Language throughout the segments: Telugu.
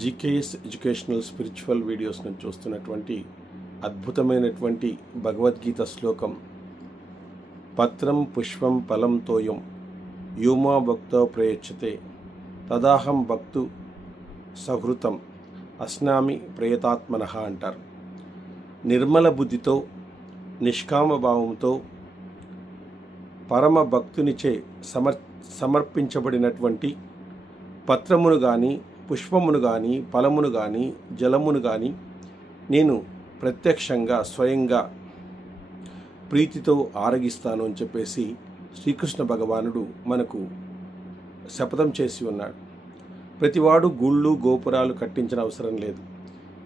జీకేఎస్ ఎడ్యుకేషనల్ స్పిరిచువల్ వీడియోస్ నుంచి చూస్తున్నటువంటి అద్భుతమైనటువంటి భగవద్గీత శ్లోకం. పత్రం పుష్పం ఫలం తోయం యూమా భక్తో ప్రయచ్చతే తదాహం భక్తు సహృతం అస్నామి ప్రయతాత్మనః అంటారు. నిర్మల బుద్ధితో నిష్కామ భావంతో పరమ భక్తునిచే సమర్పించబడినటువంటి పత్రమును కానీ, పుష్పమును కానీ, ఫలమును కానీ, జలమును కానీ నేను ప్రత్యక్షంగా స్వయంగా ప్రీతితో ఆరగిస్తాను అని చెప్పేసి శ్రీకృష్ణ భగవానుడు మనకు శపథం చేసి ఉన్నాడు. ప్రతివాడు గుళ్ళు గోపురాలు కట్టించిన అవసరం లేదు.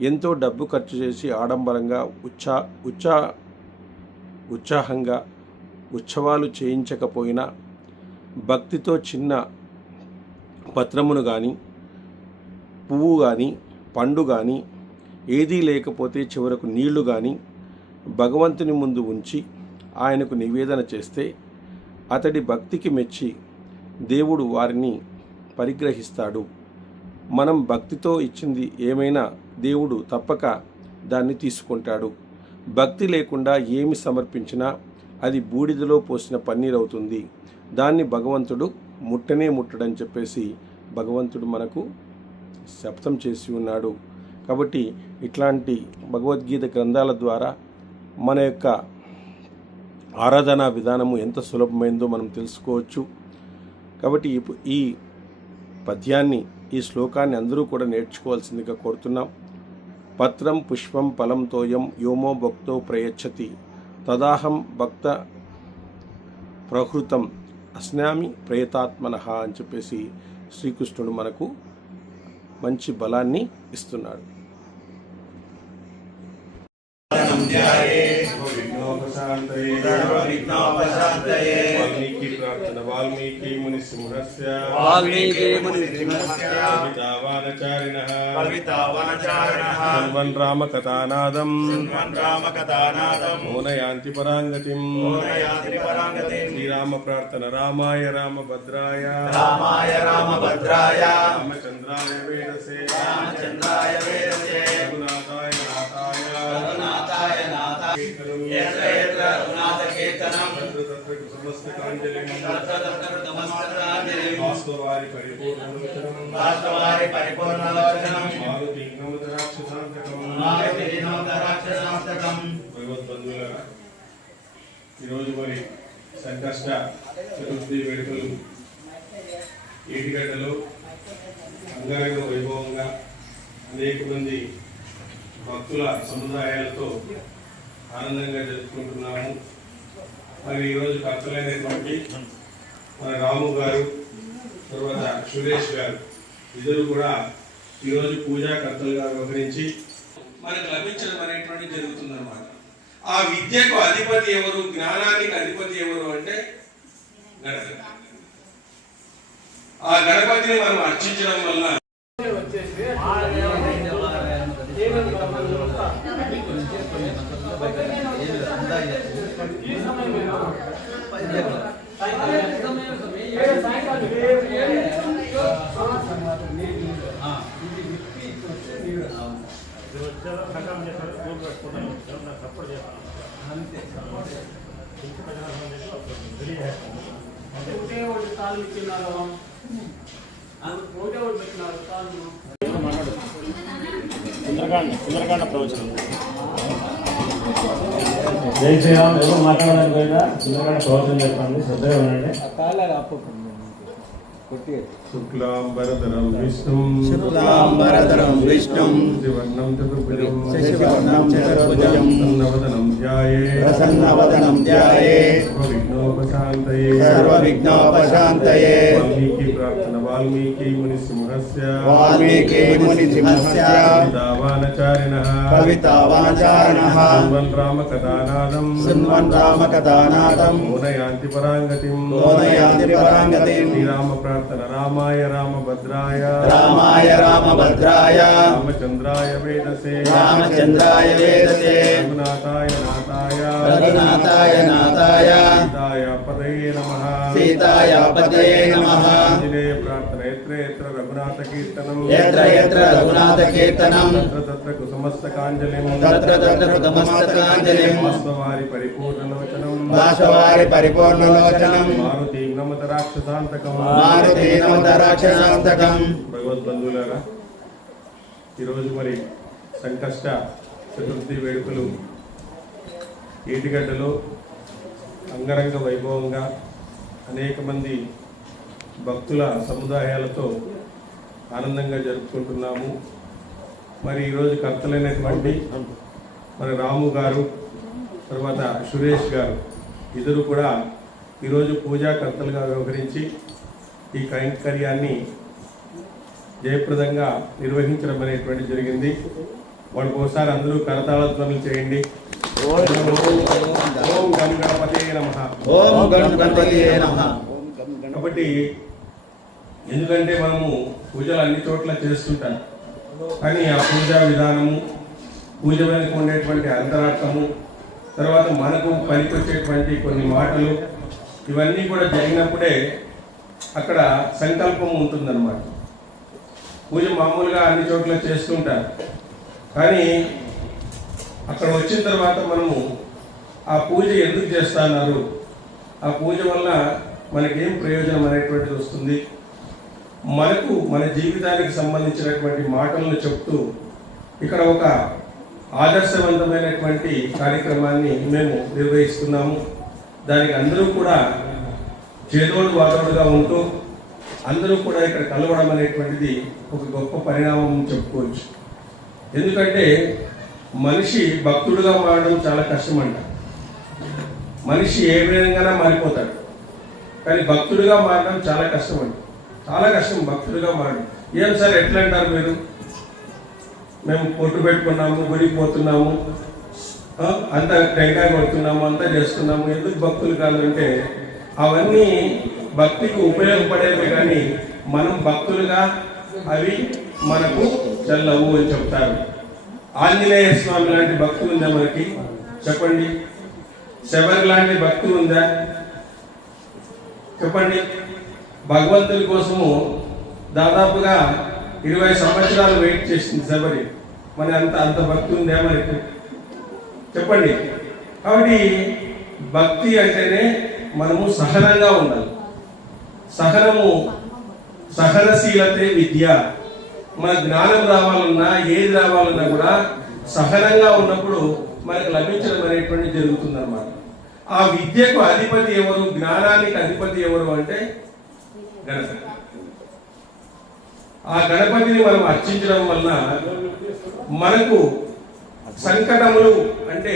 ఎంతో డబ్బు ఖర్చు చేసి ఆడంబరంగా ఉత్సాహంగా ఉత్సవాలు చేయించకపోయినా భక్తితో చిన్న పత్రమును కానీ, పువ్వు కానీ, పండు కానీ, ఏదీ లేకపోతే చివరకు నీళ్లు కానీ భగవంతుని ముందు ఉంచి ఆయనకు నివేదన చేస్తే అతడి భక్తికి మెచ్చి దేవుడు వారిని పరిగ్రహిస్తాడు. మనం భక్తితో ఇచ్చింది ఏమైనా దేవుడు తప్పక దాన్ని తీసుకుంటాడు. భక్తి లేకుండా ఏమి సమర్పించినా అది బూడిదలో పోసిన పన్నీర్ అవుతుంది. దాన్ని భగవంతుడు ముట్టనే ముట్టడని చెప్పేసి భగవంతుడు మనకు శపథం చేసి ఉన్నాడు. కాబట్టి ఇట్లాంటి భగవద్గీత గ్రంథాల ద్వారా మన యొక్క ఆరాధనా విధానము ఎంత సులభమైందో మనం తెలుసుకోవచ్చు. కాబట్టి ఈ పద్యాన్ని, ఈ శ్లోకాన్ని అందరూ కూడా నేర్చుకోవాల్సిందిగా కోరుతున్నాం. పత్రం పుష్పం ఫలం తోయం యోమో భక్తో ప్రయచ్చతి తదాహం భక్త ప్రహృతం అస్నామి ప్రయతాత్మనః అని చెప్పేసి శ్రీకృష్ణుడు మనకు మంచి బలాన్ని ఇస్తున్నాడు. వాల్మీకి ప్రార్థన వాల్మీకి ముని సింహస్య శృణ్వన్ రామ కథానాదం మోనయాంతి పరాంగతిం. శ్రీరామ ప్రార్థన రామాయ రామభద్రాయ రామచంద్రాయ వేదసే రఘునాథాయ నాథాయ వాస్తవారి పరిపూర్ణలోచనం భగవద్బంధువులారా, ఈరోజు మరి సంకష్ట చతుర్థి వేడుకలు ఏటిగడ్డలో అంగరంగ వైభవంగా అనేక మంది భక్తుల సముదాయాలతో ఆనందంగా జరుపుకుంటున్నాము. మరి ఈరోజు కర్తలైనటువంటి మన రాము గారు, తర్వాత సురేష్ గారు ఇద్దరు కూడా ఈరోజు పూజాకర్తలుగా వ్యవహరించి మనకు లభించడం అనేటువంటి జరుగుతుందన్నమాట. ఆ విద్యకు అధిపతి ఎవరు, జ్ఞానానికి అధిపతి ఎవరు అంటే గణపతి. ఆ గణపతిని మనం అర్చించడం వల్ల సుందరకాండ ప్రవచనం. జై శ్రీరామ్. ఎవరు మాట్లాడాలని పోయినా సుందరకాండ ప్రవచనం చెప్పండి, శ్రద్ధగా వినండి. శుక్లాంబరధరం విష్ణుం శశివర్ణం చతుర్భుజం ప్రసన్నవదనం ధ్యాయేత్ సర్వవిఘ్నోపశాంతయే. వాల్మీకి ప్రార్థన వాల్మీకి ముని సింహస్య కవితావాచారిణః శృణ్వన్ రామకథానాదం మోనయాంతి పరాంగతిం. శ్రీరామ ప్రార్థన రామాయ రామభద్రాయ రామచంద్రాయ వేదసే రఘునాథాయ నాథాయ సీతాయ పతయే నమః. ఆంజనేయ ప్రార్థన ఎత్ర రఘునాథ कीर्तनं यत्र यत्र रघुनाथ कीर्तनं तत्र तत्र कुसुमस्तकाञ्जलिं बाष्पवारि परिपूर्णलोचनं मारुतीं नमत राक्षसान्तकं భగవద్బంధువులారా, ఈరోజు మరి సంకష్ట చతుర్థి వేడుకలు ఏటిగడ్డలో అంగరంగ వైభవంగా అనేక మంది భక్తుల సముదాయాలతో ఆనందంగా జరుపుకుంటున్నాము. మరి ఈరోజు కర్తలైనటువంటి మన రాము గారు, తర్వాత సురేష్ గారు ఇద్దరు కూడా ఈరోజు పూజాకర్తలుగా వ్యవహరించి ఈ కైంకర్యాన్ని జయప్రదంగా నిర్వహించడం అనేటువంటి జరిగింది. వాళ్ళకి ఒకసారి అందరూ కరతాళ ధ్వనులు చేయండి. ఓం గం గణపతయే నమః. ఓం గణపతయే నమః. కాబట్టి ఎందుకంటే మనము పూజలు అన్ని చోట్ల చేస్తుంటాం, కానీ ఆ పూజా విధానము, పూజ వెనుక ఉండేటువంటి అంతరార్థము, తర్వాత మనకు పనికొచ్చేటువంటి కొన్ని మాటలు, ఇవన్నీ కూడా జరిగినప్పుడే అక్కడ సంకల్పం ఉంటుందన్నమాట. పూజ మామూలుగా అన్ని చోట్ల చేస్తుంటారు, కానీ అక్కడ వచ్చిన తర్వాత మనము ఆ పూజ ఎందుకు చేస్తున్నారు, ఆ పూజ వల్ల మనకేం ప్రయోజనం అనేటువంటిది వస్తుంది, మనకు మన జీవితానికి సంబంధించినటువంటి మాటలను చెప్తూ ఇక్కడ ఒక ఆదర్శవంతమైనటువంటి కార్యక్రమాన్ని మేము నిర్వహిస్తున్నాము. దానికి అందరూ కూడా చేదోడు వాదోడుగా ఉంటూ అందరూ కూడా ఇక్కడ కలవడం అనేటువంటిది ఒక గొప్ప పరిణామం చెప్పుకోవచ్చు. ఎందుకంటే మనిషి భక్తుడుగా మారడం చాలా కష్టమంట. మనిషి ఏ విధంగా మారిపోతాడు, కానీ భక్తుడిగా మారడం చాలా కష్టమంట. చాలా కష్టం భక్తుడిగా మారడం. ఏం సార్ ఎట్లా అంటారు మీరు? మేము పొట్టు పెట్టుకున్నాము, గుడికి పోతున్నాము, అంతా టెంకాయ కొడుతున్నాము, అంతా చేస్తున్నాము, ఎందుకు భక్తులు కాదంటే అవన్నీ భక్తికి ఉపయోగపడేవి, కానీ మనం భక్తులుగా అవి మనకు చెల్లవు అని చెప్తారు. ఆంజనేయ స్వామి లాంటి భక్తులు ఉందా మనకి? చెప్పండి. శబరి లాంటి భక్తులు ఉందా? చెప్పండి. భగవంతుని కోసము దాదాపుగా 20 సంవత్సరాలు వెయిట్ చేసింది శబరి. మరి అంత భక్తి ఉందా మనకి? చెప్పండి. కాబట్టి భక్తి అంటేనే మనము సహనంగా ఉండాలి. సహనశీలతే విద్య. మన జ్ఞానం రావాలన్నా ఏది రావాలన్నా కూడా సహనంగా ఉన్నప్పుడు మనకు లభించడం అనేటువంటి జరుగుతుంది అన్నమాట. ఆ విద్యకు అధిపతి ఎవరు, జ్ఞానానికి అధిపతి ఎవరు అంటే గణపతి. ఆ గణపతిని మనం అర్చించడం వలన మనకు సంకటములు అంటే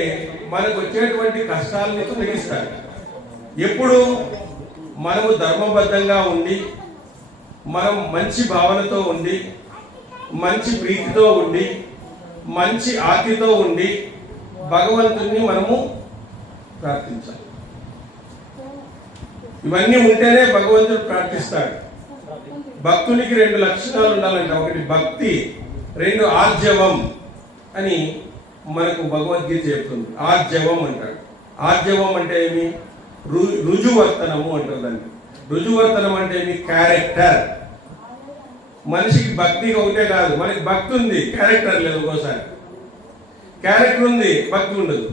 మనకు వచ్చేటువంటి కష్టాలని తొలగిస్తాడు. ఎప్పుడు మనము ధర్మబద్ధంగా ఉండి, మనం మంచి భావనతో ఉండి, మంచి ప్రీతితో ఉండి, మంచి ఆర్తితో ఉండి భగవంతుని మనము ప్రార్థించాలి. ఇవన్నీ ఉంటేనే భగవంతుడు ప్రార్థిస్తాడు. భక్తునికి 2 లక్షణాలు ఉండాలంటే, ఒకటి భక్తి, 2 ఆర్జవం అని మనకు భగవద్గీత చెప్తుంది. ఆర్జవం అంటాడు. ఆర్జవం అంటే ఏమి? రుజువర్తనము అంటారు దాన్ని. రుజువర్తనం అంటే ఏమి? క్యారెక్టర్. మనిషికి భక్తి ఒకటే కాదు, మనకి భక్తి ఉంది, క్యారెక్టర్ లేదు. ఒక్కోసారి క్యారెక్టర్ ఉంది, భక్తి ఉండదు.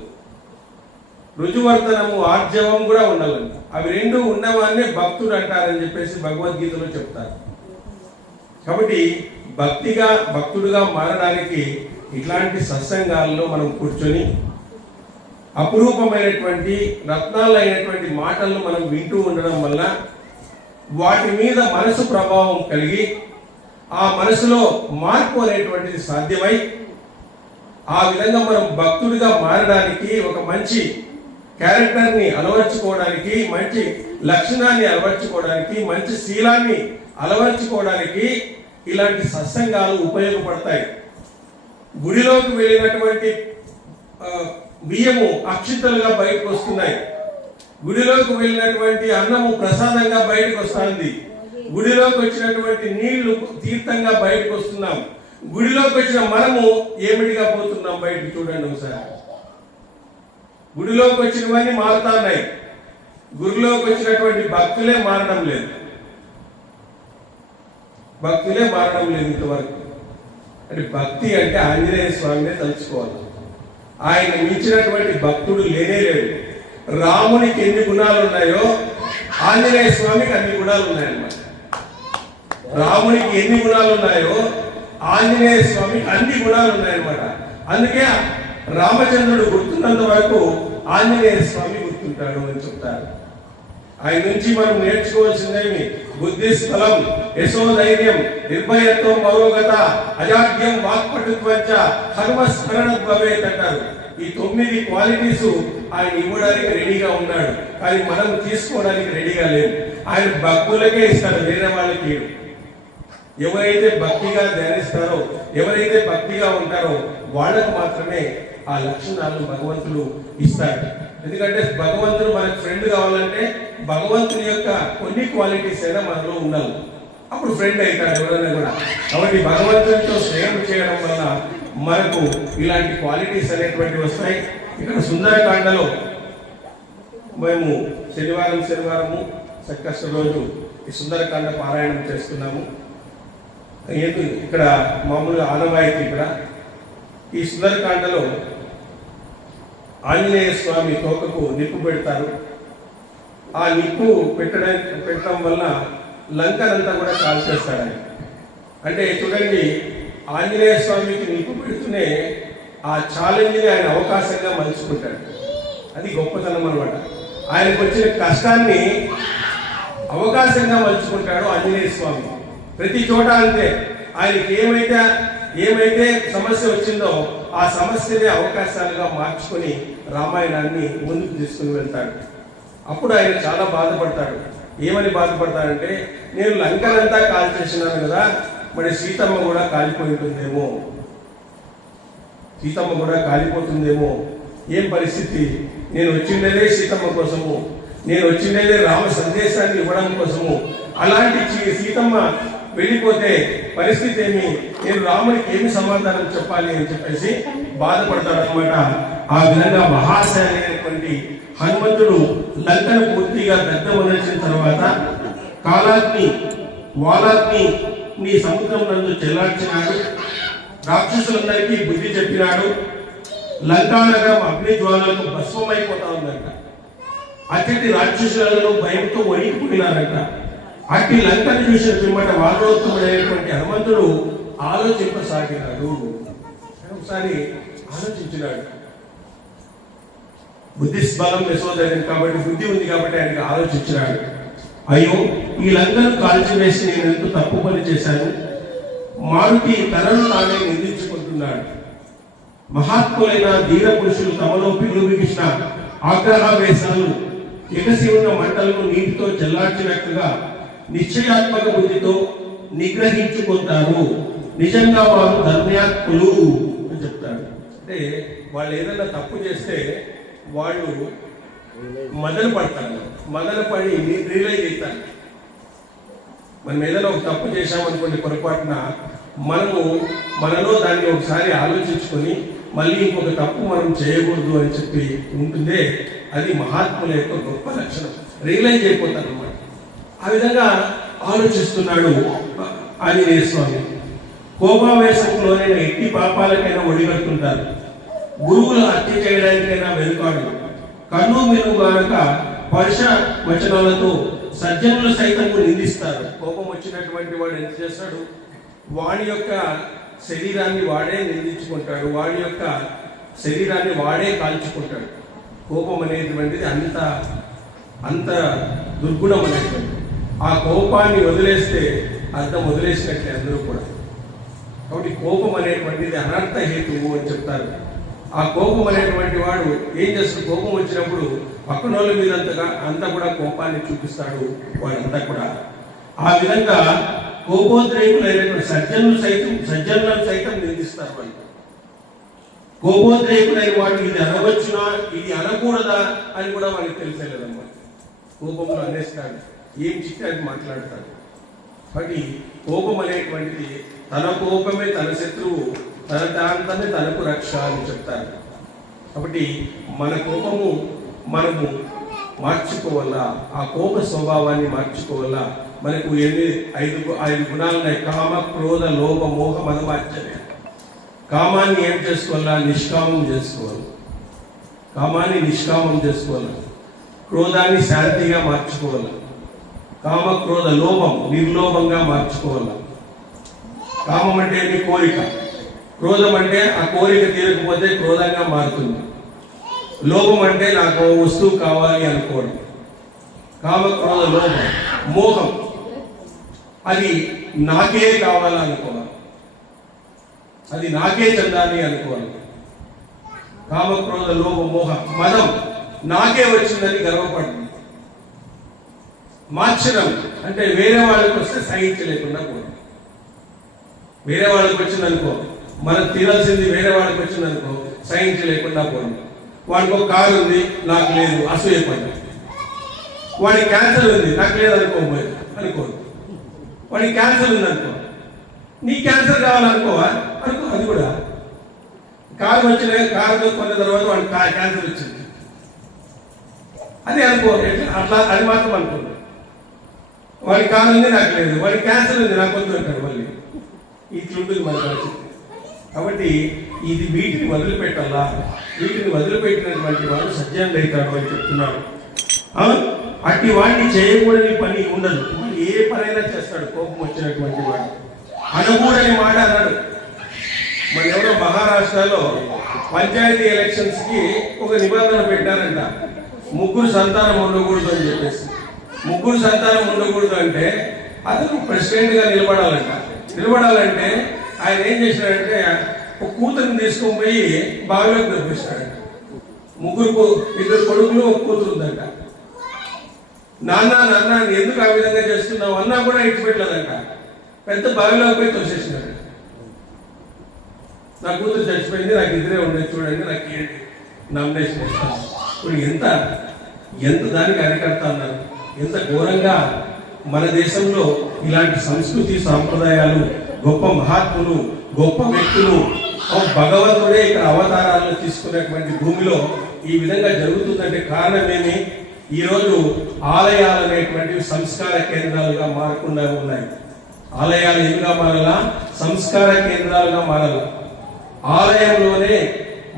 రుజువర్తనము, ఆర్జవం కూడా ఉండాలంట. అవి 2 ఉన్నవాన్నే భక్తుడు అంటారని చెప్పేసి భగవద్గీతలో చెప్తారు. కాబట్టి భక్తుడుగా మారడానికి ఇట్లాంటి సత్సంగాల్లో మనం కూర్చొని అపురూపమైనటువంటి రత్నాలైనటువంటి మాటలను మనం వింటూ ఉండడం వల్ల వాటి మీద మనసు ప్రభావం కలిగి ఆ మనసులో మార్పు అనేటువంటిది సాధ్యమై ఆ విధంగా మనం భక్తుడిగా మారడానికి, ఒక మంచి క్యారెక్టర్ని అలవర్చుకోవడానికి, మంచి లక్షణాన్ని అలవర్చుకోవడానికి, మంచి శీలాన్ని అలవర్చుకోవడానికి ఇలాంటి సత్సంగాలు ఉపయోగపడతాయి. గుడిలోకి వెళ్ళినటువంటి బియ్యము అక్షింతలుగా బయటకు వస్తున్నాయి. గుడిలోకి వెళ్ళినటువంటి అన్నము ప్రసాదంగా బయటకు వస్తుంది. గుడిలోకి వచ్చినటువంటి నీళ్లు తీర్థంగా బయటకు వస్తున్నాం. గుడిలోకి వచ్చిన మనము ఏమిటిగా పోతున్నాం బయటకు? చూడండి ఒకసారి. గుడిలోకి వచ్చినవన్నీ మారుతున్నాయి, గుడిలోకి వచ్చినటువంటి భక్తులే మారడం లేదు. భక్తులే మారడం లేదు ఇంతవరకు. అంటే భక్తి అంటే ఆంజనేయ స్వామినే తలుచుకోవాలి. ఆయన మించినటువంటి భక్తుడు లేనే లేడు. రామునికి ఎన్ని గుణాలు ఉన్నాయో ఆంజనేయ స్వామికి అన్ని గుణాలు ఉన్నాయన్నమాట. రామునికి ఎన్ని గుణాలు ఉన్నాయో ఆంజనేయ స్వామికి అన్ని గుణాలు ఉన్నాయన్నమాట. అందుకే రామచంద్రుడు గుర్తున్నంత వరకు ఆంజనేయ స్వామి గుర్తుంటాడు అని చెప్తారు. ఆయన నుంచి మనం నేర్చుకోవాల్సిందేమి బుద్ధిస్థలం, యశోధైర్యం, నిర్భయత్వం, మరోగత, అజాడ్యం, వాక్పటుత్వంచ, హనుమస్మరణ భవేత్ అంటారు. ఈ 9 క్వాలిటీస్ ఆయన ఇవ్వడానికి రెడీగా ఉన్నాడు. కానీ మనం తీసుకోవడానికి రెడీగా లేవు. ఆయన భక్తులకే ఇస్తాడు, వేరే వాళ్ళకి. ఎవరైతే భక్తిగా ధ్యానిస్తారో, ఎవరైతే భక్తిగా ఉంటారో వాళ్ళకు మాత్రమే ఆ లక్షణాలను భగవంతుడు ఇస్తాడు. ఎందుకంటే భగవంతుడు మనకు ఫ్రెండ్ కావాలంటే భగవంతుని యొక్క కొన్ని క్వాలిటీస్ అయినా మనలో ఉండాలి. అప్పుడు ఫ్రెండ్ అవుతాడు ఎవరైనా కూడా. కాబట్టి భగవంతునితో స్నేహం చేయడం వల్ల మనకు ఇలాంటి క్వాలిటీస్ అనేటువంటివి వస్తాయి. ఇక్కడ సుందరకాండలో మేము శనివారము సంకష్ట రోజు ఈ సుందరకాండ పారాయణం చేస్తున్నాము. ఇక్కడ మామూలుగా ఆనవాయితీ ఇక్కడ ఈ సుందరకాండలో ఆంజనేయ స్వామి తోకకు నిప్పు పెడతారు. ఆ నిప్పు పెట్టడం వల్ల లంకనంతా కూడా కాల్చేస్తాడు ఆయన. అంటే చూడండి, ఆంజనేయ స్వామికి నిప్పు పెడుతూనే ఆ ఛాలెంజ్ని ఆయన అవకాశంగా మలుచుకుంటాడు. అది గొప్పతనం అన్నమాట. ఆయనకు వచ్చిన కష్టాన్ని అవకాశంగా మలుచుకుంటాడు ఆంజనేయ స్వామి. ప్రతి చోట అంతే. ఆయనకి ఏమైతే సమస్య వచ్చిందో ఆ సమస్యనే అవకాశాలుగా మార్చుకొని రామాయణాన్ని ముందుకు తీసుకుని వెళ్తాడు. అప్పుడు ఆయన చాలా బాధపడతాడు. ఏమని బాధపడతాడంటే, నేను లంకనంతా కాల్చేసినాను కదా, మరి సీతమ్మ కూడా కాలిపోతుందేమో, సీతమ్మ కూడా కాలిపోతుందేమో, ఏం పరిస్థితి? నేను వచ్చిండేదే సీతమ్మ కోసము, నేను వచ్చిండేదే రామ సందేశాన్ని ఇవ్వడం కోసము. అలాంటి సీతమ్మ వెళ్ళిపోతే పరిస్థితి ఏమి? నేను రాముడికి ఏమి సమాధానం చెప్పాలి అని చెప్పేసి బాధపడతాడు అనమాట. ఆ విధంగా మహాశాలి అయినటువంటి హనుమంతుడు లంకను పూర్తిగా దగ్ధమనించిన తర్వాత వాలాగ్ని సముద్రం నందు చెల్లార్చినాడు. రాక్షసులందరికీ బుద్ధి చెప్పినాడు. లంకానగరం అగ్ని జ్వాలకు భస్మమైపోతా ఉందంట. అచ్చటి రాక్షసులను భయంతో వణికిపోయినారంట. అట్టి లంకను చూసిన పిమ్మట వానరోత్తముడైనటువంటి హనుమంతుడు ఆలోచింపసాగినాడు. ఒకసారి ఆలోచించినాడు. బుద్ధి బలం యశోధైర్యం కాబట్టి, బుద్ధి ఉంది కాబట్టి ఆయనకి ఆలోచించినాడు. అయ్యో, ఈ లంకను కాల్చివేసి నేను ఎంతో తప్పు పని చేశాను. మారుతి తనను తానే నిందించుకుంటున్నాడు. మహాత్ములైన ధీర పురుషులు తమలో పిలువిగిసిన ఆగ్రహావేశాలు ఎగసి ఉన్న మంటలను నీటితో చల్లార్చినట్లుగా నిశ్చయాత్మక బుద్ధితో నిగ్రహించుకుంటారు. నిజంగా వారు ధర్మ్యాత్ములు అని చెప్తారు. అంటే వాళ్ళు ఏదైనా తప్పు చేస్తే వాళ్ళు మొదలు పడతారు. మొదలు పడి రియలైజ్ అవుతారు. మనం ఏదైనా ఒక తప్పు చేశామనుకోండి, పొరపాటున మనలో దాన్ని ఒకసారి ఆలోచించుకొని మళ్ళీ ఇంకొక తప్పు మనం చేయకూడదు అని చెప్పి ఉంటుందే, అది మహాత్ముల యొక్క గొప్ప లక్షణం. రియలైజ్ అయిపోతారు అన్నమాట. ఆ విధంగా ఆలోచిస్తున్నాడు ఆంజనేయ స్వామి. కోపావేశంలోనైనా ఎట్టి పాపాలకైనా ఒడిగడుతుంటారు. గురువులు హత్య చేయడానికైనా వెనుకాడు. కన్ను మెనుగానక పరుష వచనాలతో సజ్జనులు సైతం నిందిస్తారు. కోపం వచ్చినటువంటి వాడు ఎంత చేస్తాడు? వాడి యొక్క శరీరాన్ని వాడే నిందించుకుంటాడు. వాడి యొక్క శరీరాన్ని వాడే కాల్చుకుంటాడు. కోపం అనేటువంటిది అంత దుర్గుణం అనేటువంటి. ఆ కోపాన్ని వదిలేస్తే అర్థం వదిలేసినట్లే అందరూ కూడా. కాబట్టి కోపం అనేటువంటిది అనర్థ హేతువు అని చెప్తారు. ఆ కోపం అనేటువంటి వాడు ఏం చేస్తాడు? కోపం వచ్చినప్పుడు పక్కనోళ్ళ మీద అంతా కూడా కోపాన్ని చూపిస్తాడు వాడంతా కూడా. ఆ విధంగా కోపోద్రేకులైనటువంటి సజ్జనులను సైతం నిందిస్తారు వాళ్ళు. కోపోద్రేకులైన వాడు ఇది అనవచ్చునా, ఇది అనకూడదా అని కూడా వాళ్ళకి తెలిసేలేదన్నమాట. కోపంలో అనేస్తాడు, ఏం చిట్టి అది మాట్లాడతాడు. కాబట్టి కోపం అనేటువంటిది తన కోపమే తన శత్రువు, తన దాంతమే తనకు రక్ష అని చెప్తారు. కాబట్టి మన కోపము మనము మార్చుకోవాలా, ఆ కోప స్వభావాన్ని మార్చుకోవాలా. మనకు ఐదు గుణాలు ఉన్నాయి. కామ, క్రోధ, లోభ, మోహ, మదమాశ్చర్య. కామాన్ని ఏం చేసుకోవాలా? నిష్కామం చేసుకోవాలి. కామాన్ని నిష్కామం చేసుకోవాలి. క్రోధాన్ని శాంతిగా మార్చుకోవాలి. కామ, క్రోధ, లోభం నిర్లోభంగా మార్చుకోవాలి. కామం అంటే మీ కోరిక, క్రోధం అంటే ఆ కోరిక తీరకపోతే క్రోధంగా మారుతుంది. లోభం అంటే నాకు వస్తువు కావాలి అనుకోవడం. కామ, క్రోధ, లోభం. మోహం అది నాకే కావాలనుకోవాలి, అది నాకే చెందాలి అనుకోవాలి. కామ, క్రోధ, లోభ, మోహ. మదం నాకే వచ్చిందని గర్వపడుతుంది. మాత్సర్యం అంటే వేరే వాళ్ళకి వస్తే సహించలేకుండా పోవడం. వేరే వాళ్ళకి వచ్చిందనుకో, మనకు తీరాల్సింది వేరే వాళ్ళకి వచ్చిందనుకో సహించలేకుండా పోవడం. వాడికి ఒక కారు ఉంది, నాకు లేదు, అసూయపడ్డా. వాడికి క్యాన్సర్ ఉంది, నాకు లేదు అనుకోదు. వాడికి క్యాన్సర్ ఉంది అనుకో, నీ క్యాన్సర్ కావాలనుకోవా? అనుకో. అది కూడా కారు కారు కొన్న తర్వాత వాడికి క్యాన్సర్ వచ్చింది అది అనుకో. అట్లా అది మాత్రం అనుకోండి. వాడి కారు ఉంది, నాకు లేదు. వాడి క్యాన్సర్ ఉంది, నాకు వద్దు అంటాడు. మళ్ళీ ఇట్లుంటుంది మన పరిస్థితి. కాబట్టి ఇది వీటిని వదిలిపెట్టాలా? వీటిని వదిలిపెట్టినటువంటి వాడు సజ్జనుడు అవుతాడు అని చెప్తున్నాడు. అట్టి వాడిని చేయకూడని పని ఉండదు. ఏ పనైనా చేస్తాడు కోపం వచ్చినటువంటి వాడు. అనకూడని మాట అన్నాడు. మన ఎవరో మహారాష్ట్రలో పంచాయతీ ఎలక్షన్స్ కి ఒక నిబంధన పెట్టారంట, 3 సంతానం ఉండకూడదు అని చెప్పేసి. 3 సంతానం ఉండకూడదు అంటే అతను ప్రెసిడెంట్ గా నిలబడాలంటే ఆయన ఏం చేశాడంటే ఒక కూతురుని తీసుకొని పోయి బావిలోకి దొరికిస్తాడంట. 2 కొడుకులు, ఒక కూతురు ఉందంట. నాన్న ఎందుకు ఆ విధంగా చేస్తున్నావు అన్నా కూడా ఇచ్చిపెట్టలేదంట. పెద్ద బావిలోకి పోయి తోసేసినాడు. నా కూతురు చచ్చిపోయింది, నాకు ఇద్దరే ఉండేది, చూడండి, నాకు ఏంటి నామినేషన్ ఇస్తాను. ఇప్పుడు ఎంత దానికి అరికడతా అన్నారు. ఎంత ఘోరంగా మన దేశంలో ఇలాంటి సంస్కృతి సాంప్రదాయాలు, గొప్ప మహాత్ములు, గొప్ప వ్యక్తులు, భగవంతుడే ఇక్కడ అవతారాలను తీసుకున్నటువంటి భూమిలో ఈ విధంగా జరుగుతుందంటే కారణమేమి? ఈరోజు ఆలయాలు అనేటువంటివి సంస్కార కేంద్రాలుగా మారకుండా ఉన్నాయి. ఆలయాలు ఏమిగా మారాలా? సంస్కార కేంద్రాలుగా మారాలా. ఆలయంలోనే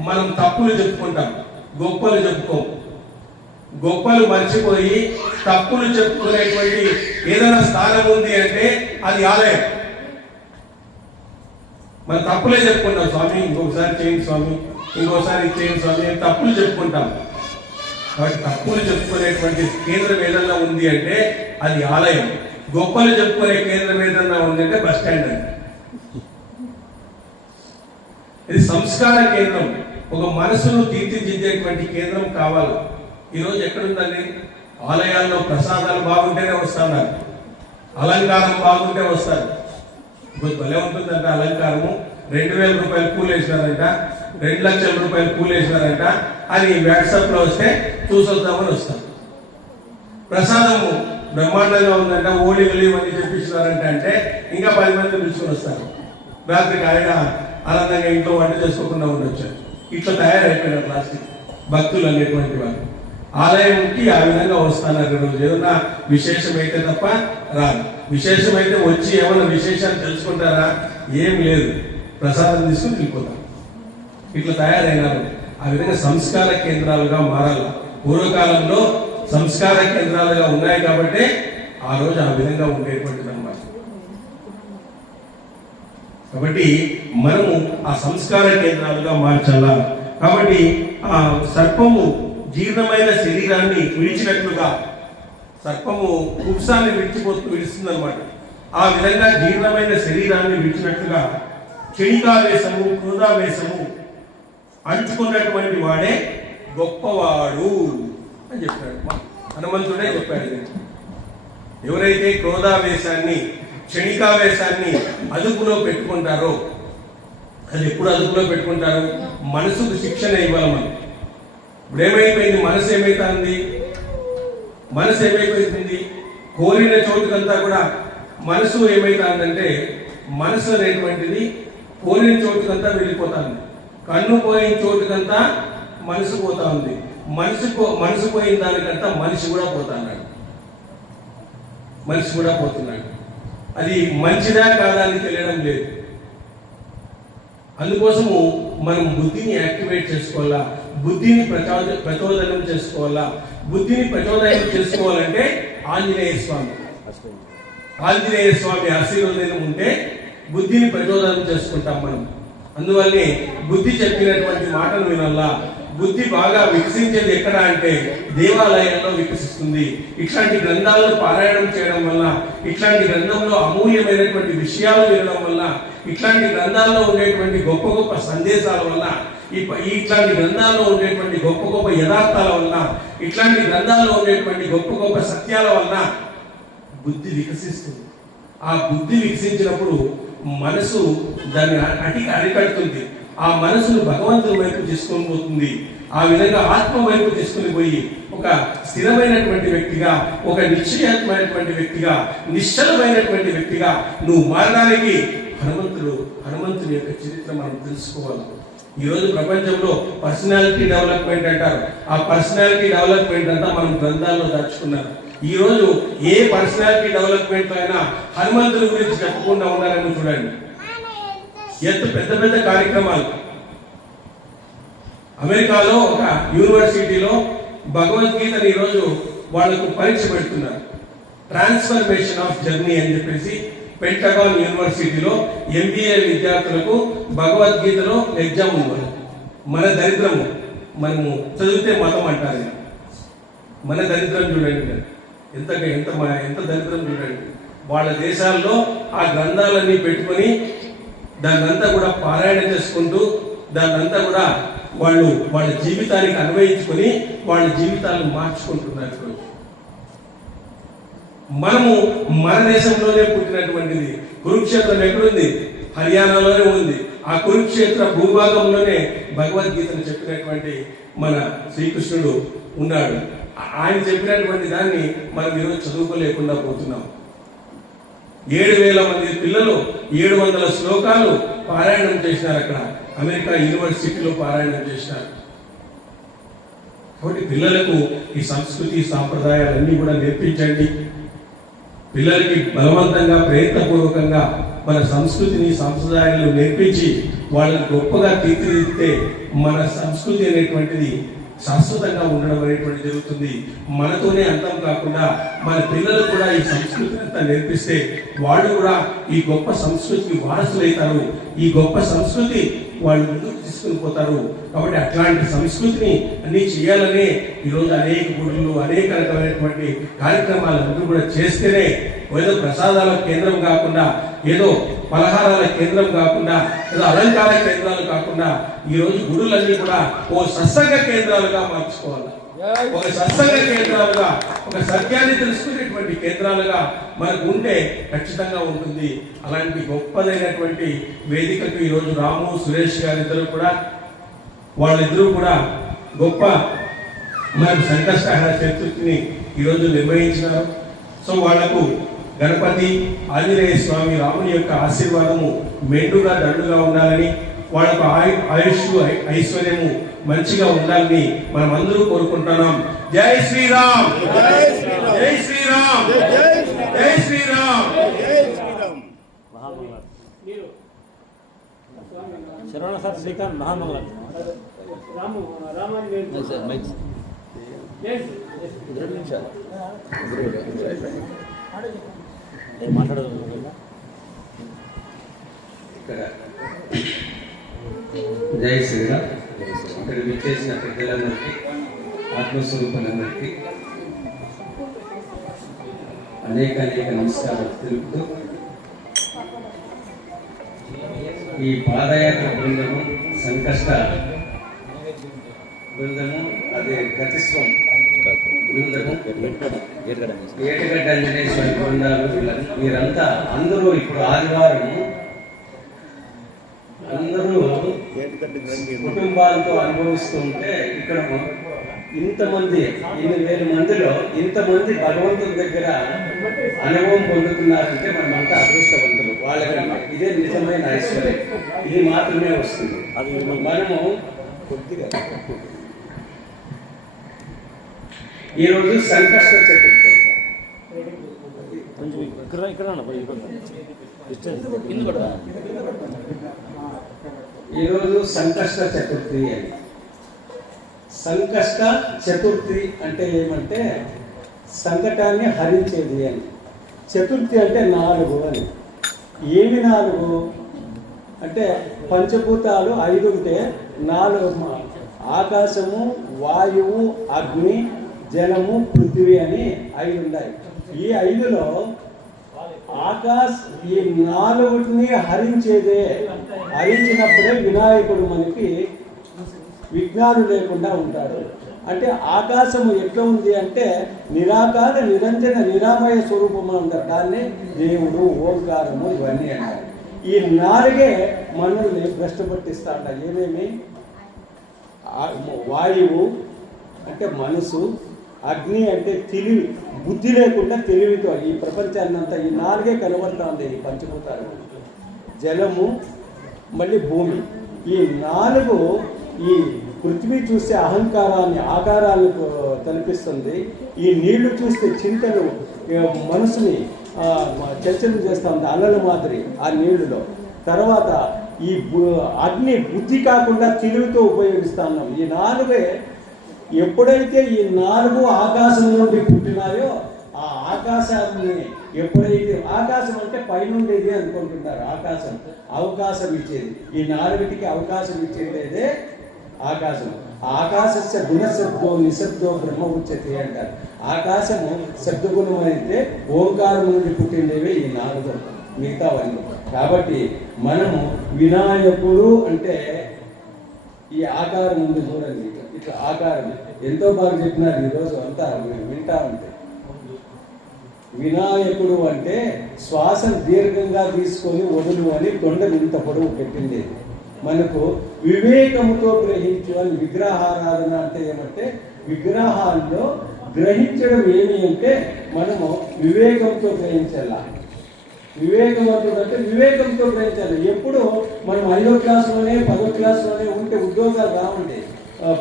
మనం తప్పులు చెప్పుకుంటాం, గొప్పలు చెప్పుకోం. గొప్పలు మర్చిపోయి తప్పులు చెప్పుకునేటువంటి ఏదైనా స్థానం ఉంది అంటే అది ఆలయం. మనం తప్పులే చెప్పుకుంటాం. స్వామి ఇంకొకసారి చేయండి, స్వామి ఇంకొకసారి చేయండి స్వామి, తప్పులు చెప్పుకుంటాం. కాబట్టి తప్పులు చెప్పుకునేటువంటి కేంద్రం ఏదన్నా ఉంది అంటే అది ఆలయం. గొప్పలు చెప్పుకునే కేంద్రం ఏదన్నా ఉంది అంటే బస్ స్టాండ్ అండి. ఇది సంస్కార కేంద్రం, ఒక మనసును తీర్చిదిద్దేటువంటి కేంద్రం కావాలి. ఈరోజు ఎక్కడుందండి? ఆలయాల్లో ప్రసాదాలు బాగుంటేనే వస్తారు, అలంకారం బాగుంటే వస్తారు. ఇప్పుడు భలే ఉంటుందంట అలంకారము. 2000 రూపాయలు కూలి వేసినారంట, 2 లక్షల రూపాయలు కూలి వేసినారంట అని వాట్సాప్ లో వస్తే చూసొద్దామని వస్తాం. ప్రసాదము బ్రహ్మాండంగా ఉందంట, ఓడిగలు ఇవన్నీ చెప్పించినారంట అంటే ఇంకా 10 మంది పిలుచుకొని వస్తారు. రాత్రికి ఆయన ఆనందంగా ఇంట్లో వంట చేసుకోకుండా ఉండొచ్చు. ఇట్లా తయారైపోయిన ప్లాస్టిక్ భక్తులు అనేటువంటి వాళ్ళు ఆలయంకి ఆ విధంగా వస్తున్నారు. రోజు ఏదన్నా విశేషమైతే తప్ప రాదు. విశేషమైతే వచ్చి ఏమన్నా విశేషాలు తెలుసుకుంటారా? ఏం లేదు, ప్రసాదం తీసుకుని వెళ్ళిపోతాం. ఇట్లా తయారైనారు. ఆ విధంగా సంస్కార కేంద్రాలుగా మారాలి. పూర్వకాలంలో సంస్కార కేంద్రాలుగా ఉన్నాయి కాబట్టి ఆ రోజు ఆ విధంగా ఉండేటువంటిది అన్నమాట. కాబట్టి మనము ఆ సంస్కార కేంద్రాలుగా మార్చాలా. కాబట్టి ఆ సర్పము జీర్ణమైన శరీరాన్ని విడిచినట్లుగా, సర్పము కుప్సాన్ని విడుస్తుంది అనమాట. ఆ విధంగా జీర్ణమైన శరీరాన్ని విడిచినట్లుగా క్షణికావేశము, క్రోధావేశము అంచుకున్నటువంటి వాడే గొప్పవాడు అని చెప్పాడు. హనుమంతుడే చెప్పాడు. ఎవరైతే క్రోధావేశాన్ని, క్షణికావేశాన్ని అదుపులో పెట్టుకుంటారో, అది ఎప్పుడు అదుపులో పెట్టుకుంటారు? మనసుకు శిక్షణ ఇవ్వాలి మనం. ఇప్పుడు ఏమైపోయింది? మనసు ఏమైపోయింది? కోరిన చోటుకంతా కూడా మనసు ఏమైతుందంటే, మనసు అనేటువంటిది కోరిన చోటుకంతా వెళ్ళిపోతాను. కన్ను పోయిన చోటుకంతా మనసు పోతా ఉంది. మనసు పోయిన దానికంతా మనిషి కూడా పోతాడు. మనిషి కూడా పోతున్నాడు. అది మంచిదా కాదా అని తెలియడం లేదు. అందుకోసము మనం బుద్ధిని యాక్టివేట్ చేసుకోవాలా, బుద్ధిని ప్రచోదనం చేసుకోవాలా. బుద్ధిని ప్రచోదనం చేసుకోవాలంటే ఆంజనేయ స్వామి ఆశీర్వాదం ఉంటే బుద్ధిని ప్రచోదనం చేసుకుంటాం మనం. అందువల్లే బుద్ధి చెప్పినటువంటి మాటలు వినాలా. బుద్ధి బాగా వికసించేది ఎక్కడ అంటే దేవాలయాల్లో వికసిస్తుంది. ఇట్లాంటి గ్రంథాలను పారాయణం చేయడం వల్ల, ఇట్లాంటి గ్రంథంలో అమూల్యమైనటువంటి విషయాలు వినడం వల్ల, ఇట్లాంటి గ్రంథాల్లో ఉండేటువంటి గొప్ప గొప్ప సందేశాల వల్ల, ఇట్లాంటి గ్రంథాల్లో ఉండేటువంటి గొప్ప గొప్ప యథార్థాల వల్ల, ఇట్లాంటి గ్రంథాల్లో ఉండేటువంటి గొప్ప గొప్ప సత్యాల వల్ల బుద్ధి వికసిస్తుంది. ఆ బుద్ధి వికసించినప్పుడు మనసు దాన్ని అరికడుతుంది. ఆ మనసును భగవంతుని వైపు తీసుకొని పోతుంది. ఆ విధంగా ఆత్మ వైపు తీసుకుని పోయి ఒక స్థిరమైనటువంటి వ్యక్తిగా, ఒక నిశ్చయమైనటువంటి వ్యక్తిగా, నిశ్చలమైనటువంటి వ్యక్తిగా నువ్వు మారడానికి హనుమంతుని యొక్క చరిత్ర మనం తెలుసుకోవాలి. ఈరోజు ప్రపంచంలో పర్సనాలిటీ డెవలప్మెంట్ అంటారు. ఆ పర్సనాలిటీ డెవలప్మెంట్ అంతా మనం గ్రంథాల్లో దాచుకున్నారు. ఈ రోజు ఏ పర్సనాలిటీ డెవలప్మెంట్ అయినా హనుమంతుని గురించి చెప్పకుండా ఉండాలని చూడండి. ఎంత పెద్ద పెద్ద కార్యక్రమాలు. అమెరికాలో ఒక యూనివర్సిటీలో భగవద్గీతని ఈరోజు వాళ్లకు పరీక్ష పెడుతున్నారు. ట్రాన్స్ఫర్మేషన్ ఆఫ్ జర్నీ అని చెప్పేసి పెంటగాన్ యూనివర్సిటీలో MBA విద్యార్థులకు భగవద్గీతలో ఎగ్జామ్ ఉంది. మన దరిద్రము, మనము చదివితే మతం అంటారు. మన దరిద్రం చూడండి, ఎంత దరిద్రం చూడండి. వాళ్ళ దేశాల్లో ఆ గ్రంథాలన్నీ పెట్టుకొని దాన్నంతా కూడా పారాయణ చేసుకుంటూ దాన్నంతా కూడా వాళ్ళ జీవితానికి అన్వయించుకొని వాళ్ళ జీవితాలను మార్చుకుంటున్నారు. మనము మన దేశంలోనే పుట్టినటువంటిది. కురుక్షేత్రం ఎక్కడుంది? హర్యానాలోనే ఉంది. ఆ కురుక్షేత్ర భూభాగంలోనే భగవద్గీతను చెప్పినటువంటి మన శ్రీకృష్ణుడు ఉన్నాడు. ఆయన చెప్పినటువంటి దాన్ని మనం ఈరోజు చదువుకోలేకుండా పోతున్నాం. 7,000 మంది పిల్లలు 700 శ్లోకాలు పారాయణం చేసినారు. అక్కడ అమెరికా యూనివర్సిటీలో పారాయణం చేసినారు. కాబట్టి పిల్లలకు ఈ సంస్కృతి సాంప్రదాయాలన్నీ కూడా నేర్పించండి. పిల్లలకి బలవంతంగా ప్రయత్నపూర్వకంగా మన సంస్కృతిని సాంప్రదాయాలను నేర్పించి వాళ్ళని గొప్పగా తీర్చిదిద్దితే మన సంస్కృతి అనేటువంటిది శాశ్వతంగా ఉండడం అనేటువంటి జరుగుతుంది. మనతోనే అంతం కాకుండా మన పిల్లలకు కూడా ఈ సంస్కృతిని అంతా నేర్పిస్తే వాళ్ళు కూడా ఈ గొప్ప సంస్కృతికి వారసులైతారు. ఈ గొప్ప సంస్కృతి వాళ్ళు ముందుకు తీసుకుని పోతారు. కాబట్టి అట్లాంటి సంస్కృతిని అన్ని చేయాలనే ఈరోజు అనేక గుడులు, అనేక రకమైనటువంటి కార్యక్రమాలు అందరూ కూడా చేస్తేనే ఏదో ప్రసాదాల కేంద్రం కాకుండా, ఏదో పలహారాల కేంద్రం కాకుండా, ఏదో అలంకార కేంద్రాలు కాకుండా ఈరోజు గుడులన్నీ కూడా ఓ సత్సంగ కేంద్రాలుగా మార్చుకోవాలి. ఒక సత్సంగ కేంద్రాలుగా, ఒక సత్యాన్ని తెలుసుకునేటువంటి కేంద్రాలుగా మనకు ఉంటే ఖచ్చితంగా ఉంటుంది. అలాంటి గొప్పదైనటువంటి వేదికకు ఈరోజు రాము, సురేష్ గారిద్దరూ కూడా వాళ్ళిద్దరూ కూడా గొప్ప మనకు సంకష్టహర చతుర్థిని ఈరోజు నిర్వహించినారు. సో వాళ్లకు గణపతి, ఆంజనేయ స్వామి, రాముని యొక్క ఆశీర్వాదము మెండుగా దండుగా ఉండాలని, వాళ్ళకు ఆయుష్ ఐశ్వర్యము మంచిగా ఉండాలని మనం అందరూ కోరుకుంటున్నాం. జై శ్రీరామ్, జై శ్రీరామ్, జై శ్రీరామ్. శరవణ సార్ శ్రీకాంత్ మహామంగళం మాట్లాడదు. ఇక్కడ జై శ్రీరామ్. ఇక్కడ విచ్చేసిన పెద్దలందరికీ, ఆత్మస్వరూపులందరికీ అనేక నమస్కారాలు తెలుపుతూ, ఈ పాదయాత్ర బృందము, సంకష్ట బృందము, అదే గతిస్వం బృందము, ఏటగడ్డ ఆంజనేయ స్వామి బృందాలు, వీరంతా అందరూ ఇప్పుడు ఆదివారము అందరూ కుటుంబాలతో అనుభవిస్తూ ఉంటే ఇక్కడ ఇంతమంది 8,000 మందిలో ఇంతమంది భగవంతుడి దగ్గర అనుభవం పొందుతున్నారంటే మనమంతా అదృష్టవంతులు. వాళ్ళకంటే ఇదే నిజమైన ఐశ్వర్యం. ఇది మాత్రమే వస్తుంది. మనము ఈరోజు సంకష్ట చతుర్థి. ఈరోజు సంకష్ట చతుర్థి అని. సంకష్ట చతుర్థి అంటే ఏమంటే సంకటాన్ని హరించేది అని. చతుర్థి అంటే 4 అని. ఏమి 4 అంటే పంచభూతాలు 5 ఉంటే 4 ఆకాశము, వాయువు, అగ్ని, జలము, పృథివీ అని 5 ఉన్నాయి. ఈ 5లో ఈ 4ని హరించేదే. హరించినప్పుడే వినాయకుడు మనకి విఘ్నాలు లేకుండా ఉంటాడు. అంటే ఆకాశము ఎట్లా ఉంది అంటే నిరాకార నిరంజన నిరామయ స్వరూపము అంటారు. దాన్ని దేవుడు, ఓంకారము ఇవన్నీ అంటారు. ఈ 4 మనల్ని భ్రష్టపట్టిస్తా ఉంటాయి. ఏమేమి? వాయువు అంటే మనసు, అగ్ని అంటే తెలివి, బుద్ధి లేకుండా తెలివితో ఈ ప్రపంచాన్ని అంతా ఈ 4 కనబడతా ఉంది ఈ పంచభూతాలు. జలము, మళ్ళీ భూమి. ఈ 4 ఈ పృథ్వీ చూస్తే అహంకారాన్ని, ఆకారాన్ని తలపిస్తుంది. ఈ నీళ్లు చూస్తే చింతలు, మనసుని చర్చలు చేస్తూ ఉంది అలల మాదిరి ఆ నీళ్లలో. తర్వాత ఈ అగ్ని బుద్ధి కాకుండా తెలివితో ఉపయోగిస్తా ఉన్నాం. ఈ 4 ఎప్పుడైతే ఈ 4 ఆకాశం నుండి పుట్టినాయో ఆ ఆకాశాన్ని ఎప్పుడైతే, ఆకాశం అంటే పైనుండేది అనుకుంటున్నారు. ఆకాశం అవకాశం ఇచ్చేది. ఈ 4టికి అవకాశం ఇచ్చేదే ఆకాశం. ఆకాశస్య గుణశబ్దో నిశబ్దో బ్రహ్మ ఉచ్యతే అంటారు. ఆకాశము శబ్దగుణం అయితే ఓంకారం నుండి పుట్టినవి ఈ 4 మిగతావన్నీ. కాబట్టి మనము వినాయకుడు అంటే ఈ ఆకారం ఉంది చూడండి, ఇట్లా ఆకారం ఎంతో బాగా చెప్పినారు ఈరోజు అంతా వింటా ఉంటే. వినాయకుడు అంటే శ్వాసను దీర్ఘంగా తీసుకొని వదులు అని తొండలు ఇంత పొడవు పెట్టింది. మనకు వివేకముతో గ్రహించు అని. విగ్రహారాధన అంటే ఏమంటే విగ్రహాల్లో గ్రహించడం ఏమి అంటే మనము వివేకంతో గ్రహించాల. వివేకవంతుడు అంటే వివేకంతో గ్రహించాలి. ఎప్పుడు మనం 5వ క్లాసులోనే 10వ క్లాసులోనే ఉంటే ఉద్యోగాలు రావండి.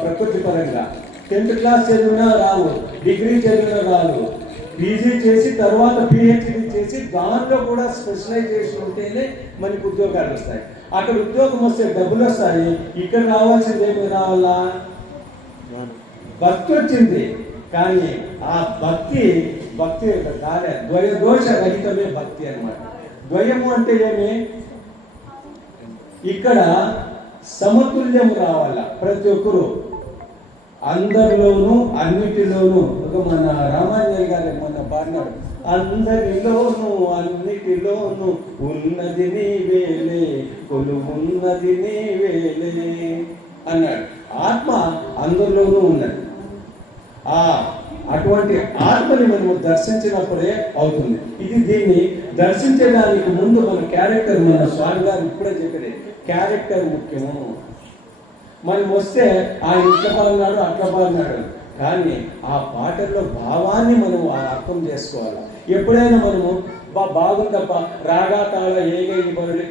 ప్రకృతి పరంగా 10th క్లాస్ చదివినా రావు, డిగ్రీ చదివినా రావు. పీజీ చేసి తర్వాత పిహెచ్డి చేసి దాంట్లో కూడా స్పెషలైజేషన్ ఉంటేనే మనకి ఉద్యోగాలు వస్తాయి. అక్కడ ఉద్యోగం వస్తే డబ్బులు వస్తాయి. ఇక్కడ రావాల్సింది ఏమి రావాలా? భక్తి వచ్చింది. కానీ ఆ భక్తి కాలే ద్వయదోష రహితమే భక్తి అన్నమాట. ద్వయము అంటే ఏమి? ఇక్కడ సమతుల్యం రావాల. ప్రతి ఒక్కరు అందరిలోనూ అన్నిటిలోనూ. మన రామాంజలి గారు మొన్న పాడినాడు, అందరిలోనూ అన్నిటిలోనూ ఉన్నది నీవేలే, కొలువున్నది నీవేలే అన్నాడు. ఆత్మ అందరిలోనూ ఉన్నది. అటువంటి ఆత్మని మనము దర్శించినప్పుడే అవుతుంది. దీన్ని దర్శించడానికి ముందు మన క్యారెక్టర్, మన స్వామి గారు ఇప్పుడే చెప్పేది క్యారెక్టర్ ముఖ్యము. మనం వస్తే ఆయన ఇట్లా పాడినాడు అట్లా పాడినాడు, కానీ ఆ పాటల్లో భావాన్ని మనం అర్థం చేసుకోవాలి. ఎప్పుడైనా మనము బాగుందప్ప రాగా తాళ ఏగైని పరుడి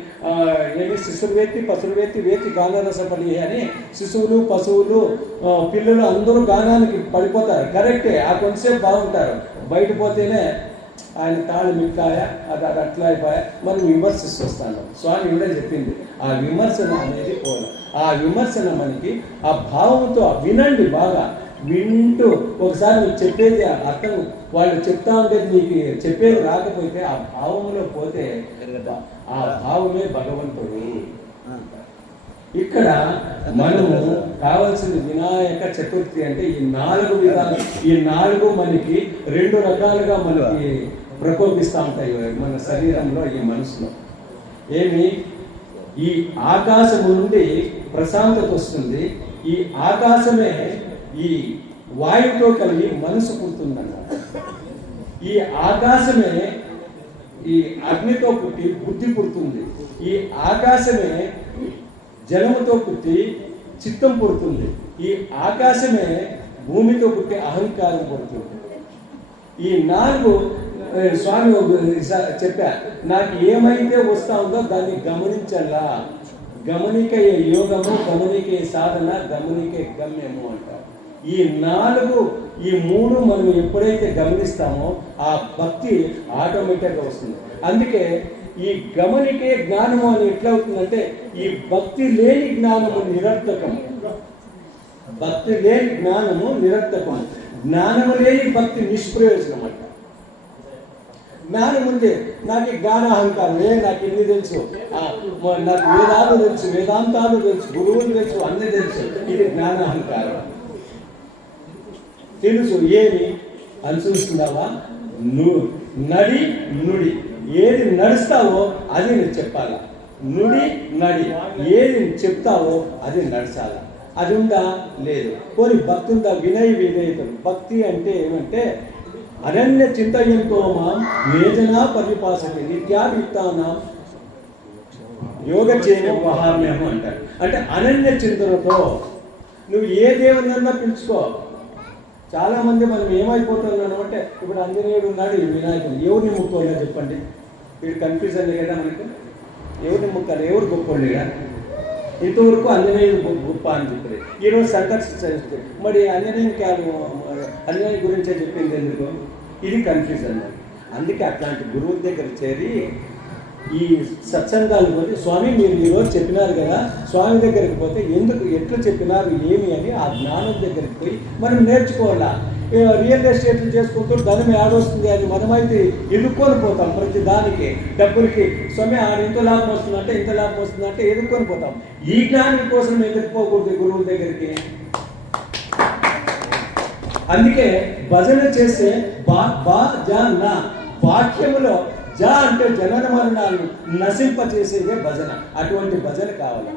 ఏమి శిశువు వేత్తి పశువులు వేత్తి గానరసపడి అని శిశువులు, పశువులు, పిల్లలు అందరూ గానానికి పడిపోతారు. కరెక్టే, ఆ కొంతసేపు బాగుంటారు. బయట పోతేనే ఆయన తాళి మిక్కాయ, అది అట్లా అయిపోయా, మనం విమర్శిస్తూ వస్తాను. స్వామి ఇవిడే చెప్పింది, ఆ విమర్శన అనేది పోదు. ఆ విమర్శన మనకి ఆ భావంతో వినండి. బాగా వింటూ ఒకసారి మీకు చెప్పేది అర్థం, వాళ్ళు చెప్తా ఉంటే మీకు చెప్పేది రాకపోతే ఆ భావంలో పోతే ఆ భావమే భగవంతుడు. ఇక్కడ మనము కావాల్సింది వినాయక చతుర్థి అంటే ఈ 4 విధాలు. ఈ 4 మనకి 2 రకాలుగా మనకి ప్రకోపిస్తూ ఉంటాయి మన శరీరంలో, ఈ మనసులో. ఏమి? ఈ ఆకాశము నుండి ప్రశాంతత వస్తుంది. ఈ ఆకాశమే ఈ వాయువుతో కలిగి మనసు పుడుతుందన్నమాట. ఈ ఆకాశమే ఈ అగ్నితో పుట్టి బుద్ధి పుడుతుంది. ఈ ఆకాశమే జలముతో పుట్టి చిత్తం పుడుతుంది. ఈ ఆకాశమే భూమితో పుట్టి అహంకారం పుడుతుంది. ఈ 4 స్వామి చెప్పా, నాకు ఏమైతే వస్తా ఉందో దాన్ని గమనించాలా. గమనికే యోగము, గమనికే సాధన, గమనికే గమ్యము అంటారు. ఈ 4 ఈ 3 మనం ఎప్పుడైతే గమనిస్తామో ఆ భక్తి ఆటోమేటిక్గా వస్తుంది. అందుకే ఈ గమనికే జ్ఞానము అని ఎట్లా అవుతుందంటే ఈ భక్తి లేని జ్ఞానము నిరర్థకం, భక్తి లేని జ్ఞానము నిరర్థకం, జ్ఞానము లేని భక్తి నిష్ప్రయోజనం అంట. జ్ఞానం ఉంది, నాకు జ్ఞానాహంకారం, నాకు ఇన్ని తెలుసు, నాకు వేదాలు తెలుసు, వేదాంతాలు తెలుసు, గురువులు తెలుసు, అన్నీ తెలుసు, ఇది జ్ఞానాహంకారం. తెలుసు ఏమి అనుసరిస్తున్నావా? నడి నుడి, ఏది నడుస్తావో అది నువ్వు చెప్పాలా. నుడి నడి, ఏది చెప్తావో అది నడచాలా. అది ఉందా? లేదు. పోనీ భక్తి ఉందా? వినయ విధేయతలు. భక్తి అంటే ఏమంటే అనన్య చింతయంతో మాం వేదనా పరిపాసకి నిత్యాభిత్తానం యోగక్షేమం మహామ్యం అంటారు. అంటే అనన్య చింతనతో నువ్వు ఏ దేవునన్నా పిలుచుకో. చాలా మంది మనం ఏమైపోతున్నాం అంటే ఇప్పుడు ఆంజనేయుడు ఉన్నాడు, ఈ వినాయకుడు, ఎవరిని ముక్కోలే చెప్పండి? వీడు కన్ఫ్యూజన్ కదా మనకు. ఎవరిని ముక్కాలి? ఎవరు గొప్పండి? ఇంతవరకు ఆంజనేయుడు గొప్ప అని చెప్పారు. ఈరోజు సంకర్షిస్తే మరి ఆంజనేయుని గురించే చెప్పింది ఎందుకు? ఇది కన్ఫ్యూజన్. అందుకే అట్లాంటి గురువు దగ్గర చేరి ఈ సత్సంగాలు పోతే, స్వామి మీరు ఈరోజు చెప్పినారు కదా, స్వామి దగ్గరికి పోతే ఎందుకు ఎట్లా చెప్పినారు ఏమి అని ఆ జ్ఞానం దగ్గరికి పోయి మనం నేర్చుకోవాలా. రియల్ ఎస్టేట్లు చేసుకుంటూ ధనం ఏడొస్తుంది అని మనమైతే ఎదుర్కొని పోతాం. ప్రతి దానికి డబ్బులకి స్వామి ఇంత లాభం వస్తుందంటే ఇంత లాభం వస్తుందంటే ఎదుర్కొని పోతాం. ఈ జ్ఞానం కోసం ఎదుర్కోకూడదు గురువుల దగ్గరికి. అందుకే భజన చేసే వాక్యములో జా అంటే జనన మరణాలను నశింపచేసేదే భజన. అటువంటి భజన కావాలి.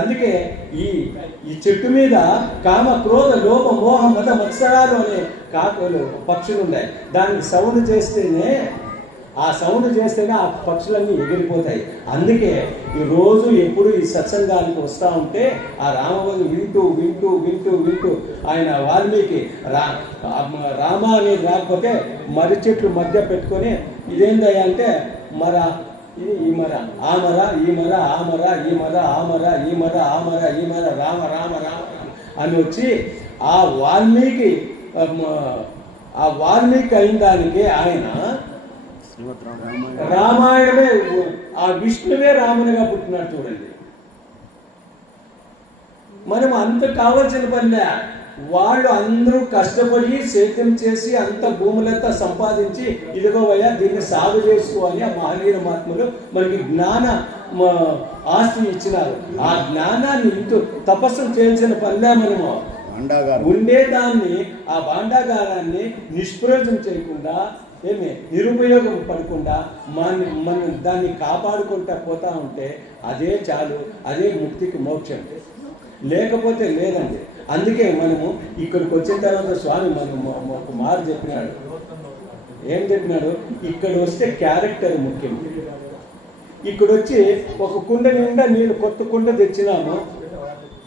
అందుకే ఈ చెట్టు మీద కామ క్రోధ లోభ మోహ మత మత్సరాలు అనే పక్షులు ఉన్నాయి. దానికి సౌండ్ చేస్తేనే ఆ పక్షులన్నీ ఎగిరిపోతాయి. అందుకే ఈ రోజు ఎప్పుడు ఈ సత్సంగానికి వస్తూ ఉంటే ఆ రామభజన వింటూ వింటూ వింటూ వింటూ ఆయన వాల్మీకి రామ అనేది రాకపోతే మర్రి చెట్లు మధ్య పెట్టుకొని ఇదేందయ్యా అంటే ఇది ఈ మర ఆ మర ఈ మర ఆ మర ఈ మర ఆ మర ఈ మర ఆ మర ఈ మర రామ రామ రామ అని వచ్చి ఆ వాల్మీకి అయిన దానికి ఆయన రామాయణమే ఆ విష్ణువే రామునిగా పుట్టినాడు. చూడండి, మనం అంత కావాల్సిన పనిలే. వాళ్ళు అందరూ కష్టపడి సేద్యం చేసి అంత భూములంతా సంపాదించి ఇదిగోవయ్యా దీన్ని సాగు చేసుకోవాలి. ఆ మహనీయ మహాత్ములు మనకి జ్ఞాన ఆస్తి ఇచ్చినారు. ఆ జ్ఞానాన్ని ఇంత తపస్సు చేయాల్సిన పనిలే. మనము ఉండేదాన్ని ఆ భాండాగారాన్ని నిష్ప్రయోజనం చేయకుండా నిరుపయోగం పడకుండా మనం దాన్ని కాపాడుకుంటా పోతా ఉంటే అదే చాలు, అదే ముక్తికి మోక్షం. లేకపోతే లేదండి. అందుకే మనము ఇక్కడికి వచ్చిన తర్వాత స్వామి మనం ఒక మాట చెప్పినాడు. ఏం చెప్పినాడు? ఇక్కడ వస్తే క్యారెక్టర్ ముఖ్యం. ఇక్కడ వచ్చి ఒక కుండ నిండా నీళ్ళు, కొత్త కుండ తెచ్చినాము.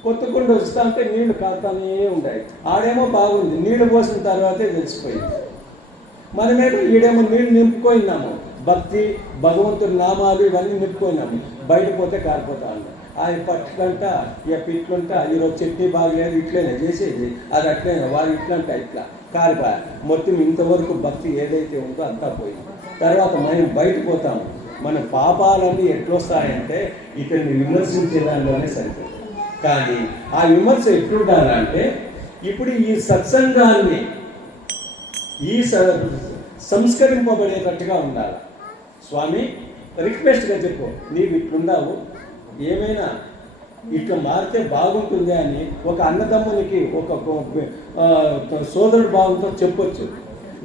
కొత్త కుండ వస్తా ఉంటే నీళ్లు కాస్తానే ఉంటాయి. ఆడేమో బాగుంది, నీళ్లు పోసిన తర్వాతే తెలిసిపోయింది. మనమేమో ఈడేమో నీళ్ళు నింపుకోయినాము, భక్తి భగవంతుడి నామాలు ఇవన్నీ నింపుకోయినాము. బయట పోతే కారిపోతా ఉన్నాం. ఆయన పట్టుకంట ఇట్లుంట ఈరోజు చట్నీ బాగలేదు ఇట్లనే చేసేది, అది అట్లనే వాళ్ళు ఇట్లంట ఇట్లా కారిపోయా. మొత్తం ఇంతవరకు భక్తి ఏదైతే ఉందో అంతా పోయింది. తర్వాత మనం బయట పోతాము. మన పాపాలన్నీ ఎట్లొస్తాయంటే ఇతన్ని విమర్శించే దానిలోనే సరిపోతుంది. కానీ ఆ విమర్శ ఎట్లుండాలంటే ఇప్పుడు ఈ సత్సంగాన్ని సంస్కరింపబడేటట్టుగా ఉండాలి. స్వామి రిక్వెస్ట్గా చెప్పు, నీవు ఇట్లున్నావు, ఏమైనా ఇట్లా మారితే బాగుంటుంది అని ఒక అన్నదమ్మునికి ఒక సోదరుడు బాగుంతో చెప్పొచ్చు.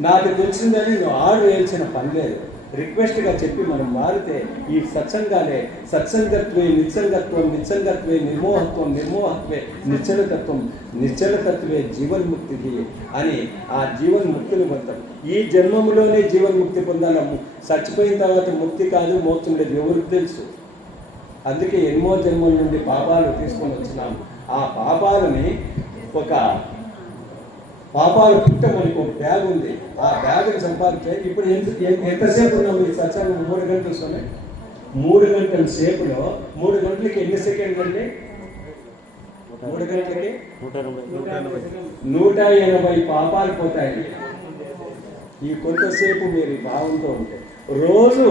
నాకు తెలిసిందని నువ్వు ఆర్డర్ వేయాల్సిన పని లేదు. రిక్వెస్ట్గా చెప్పి మనం మారితే ఈ సత్సంగాలే సత్సంగత్వే నిత్సంగత్వం, నిత్సంగత్వే నిర్మోహత్వం, నిర్మోహత్వే నిశ్చలతత్వే జీవన్ముక్తికి అని ఆ జీవన్ముక్తిని పొందాం. ఈ జన్మములోనే జీవన్ముక్తి పొందాలము. చచ్చిపోయిన తర్వాత ముక్తి కాదు, మోక్షం లేదు, ఎవరికి తెలుసు? అందుకే ఎన్నో జన్మల నుండి పాపాలు తీసుకొని వచ్చినాము. ఆ పాపాలని పాపాలు పుట్ట మనకు ఒక బ్యాగ్ ఉంది. ఆ బ్యాగ్ని సంపాదించే ఇప్పుడు ఎంతసేపు ఉన్నాము ఈ సత్సంగం? 3 గంటలు సమయం. 3 గంటల సేపులో 3 గంటలకి ఎన్ని సెకండ్లు అండి? 3 గంటలకి 180. 180 పాపాలు పోతాయి. ఈ కొంతసేపు మీరు ఈ భావంతో ఉంటే రోజు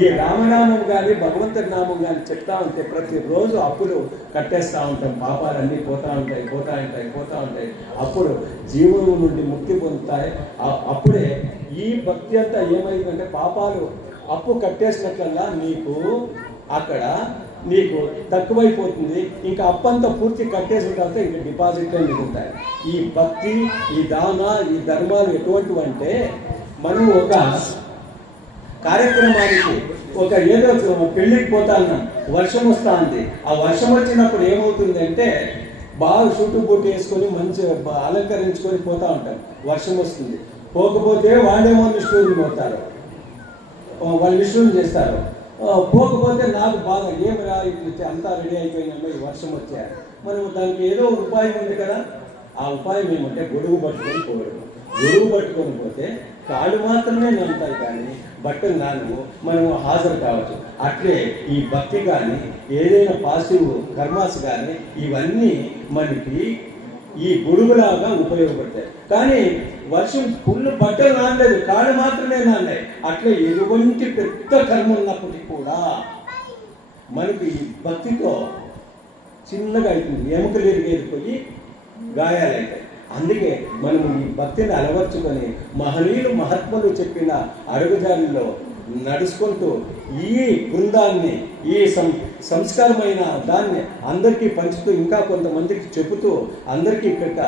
ఈ రామనామం కానీ భగవంతుడి నామం కానీ చెప్తా ఉంటే ప్రతిరోజు అప్పులు కట్టేస్తూ ఉంటాం, పాపాలన్నీ పోతూ ఉంటాయి. అప్పుడు జీవనం నుండి ముక్తి పొందుతాయి. అప్పుడే ఈ భక్తి అంతా ఏమైందంటే పాపాలు అప్పు కట్టేసినట్లల్లా నీకు తక్కువైపోతుంది. ఇంకా అప్పంతా పూర్తి కట్టేసిన తర్వాత ఇంకా డిపాజిట్లే మిగులుతాయి. ఈ భక్తి, ఈ దాన, ఈ ధర్మాలు ఎటువంటివి అంటే మనం ఒక కార్యక్రమానికి ఏదో పెళ్ళికి పోతా ఉన్నాం, వర్షం వస్తూ ఉంది. ఆ వర్షం వచ్చినప్పుడు ఏమవుతుంది అంటే బాగా షూటు బూట్ వేసుకొని మంచి అలంకరించుకొని పోతూ ఉంటాం. వర్షం వస్తుంది, పోకపోతే వాళ్ళేమో నిష్ఠూరం పోతారు, వాళ్ళు నిష్ఠూరం చేస్తారు. పోకపోతే నాకు బాగా ఏమిరా ఇట్లా అంతా రెడీ అయిపోయినామో ఈ వర్షం వచ్చారు. మనం దానికి ఏదో ఉపాయం ఉంది కదా. ఆ ఉపాయం ఏమంటే గొడుగు పట్టుకొని పోవడం. గొడుగు పట్టుకొని పోతే కాళ్ళు మాత్రమే నమ్ముతాయి కానీ బట్టలు నాను మనం హాజరు కావచ్చు. అట్లే ఈ భక్తి కానీ ఏదైనా పాజిటివ్ కర్మాస్ కానీ ఇవన్నీ మనకి ఈ గొడుగులాగా ఉపయోగపడతాయి. కానీ వర్షం ఫుల్ బట్టలు నానలేదు, కాళ్ళు మాత్రమే నాన్నాయి. అట్లే ఎటువంటి పెద్ద కర్మ ఉన్నప్పటికీ కూడా మనకి ఈ భక్తితో చిన్నగా అవుతుంది, ఎముకలు ఎరిగేరిపోయి గాయాలవుతాయి. అందుకే మనం ఈ భక్తిని అలవర్చుకొని మహనీయులు మహాత్ములు చెప్పిన అడుగుజాడల్లో నడుచుకుంటూ ఈ బృందాన్ని, ఈ సంస్కారమైన దాన్ని అందరికీ పంచుతూ ఇంకా కొంతమందికి చెబుతూ అందరికీ ఇక్కడికి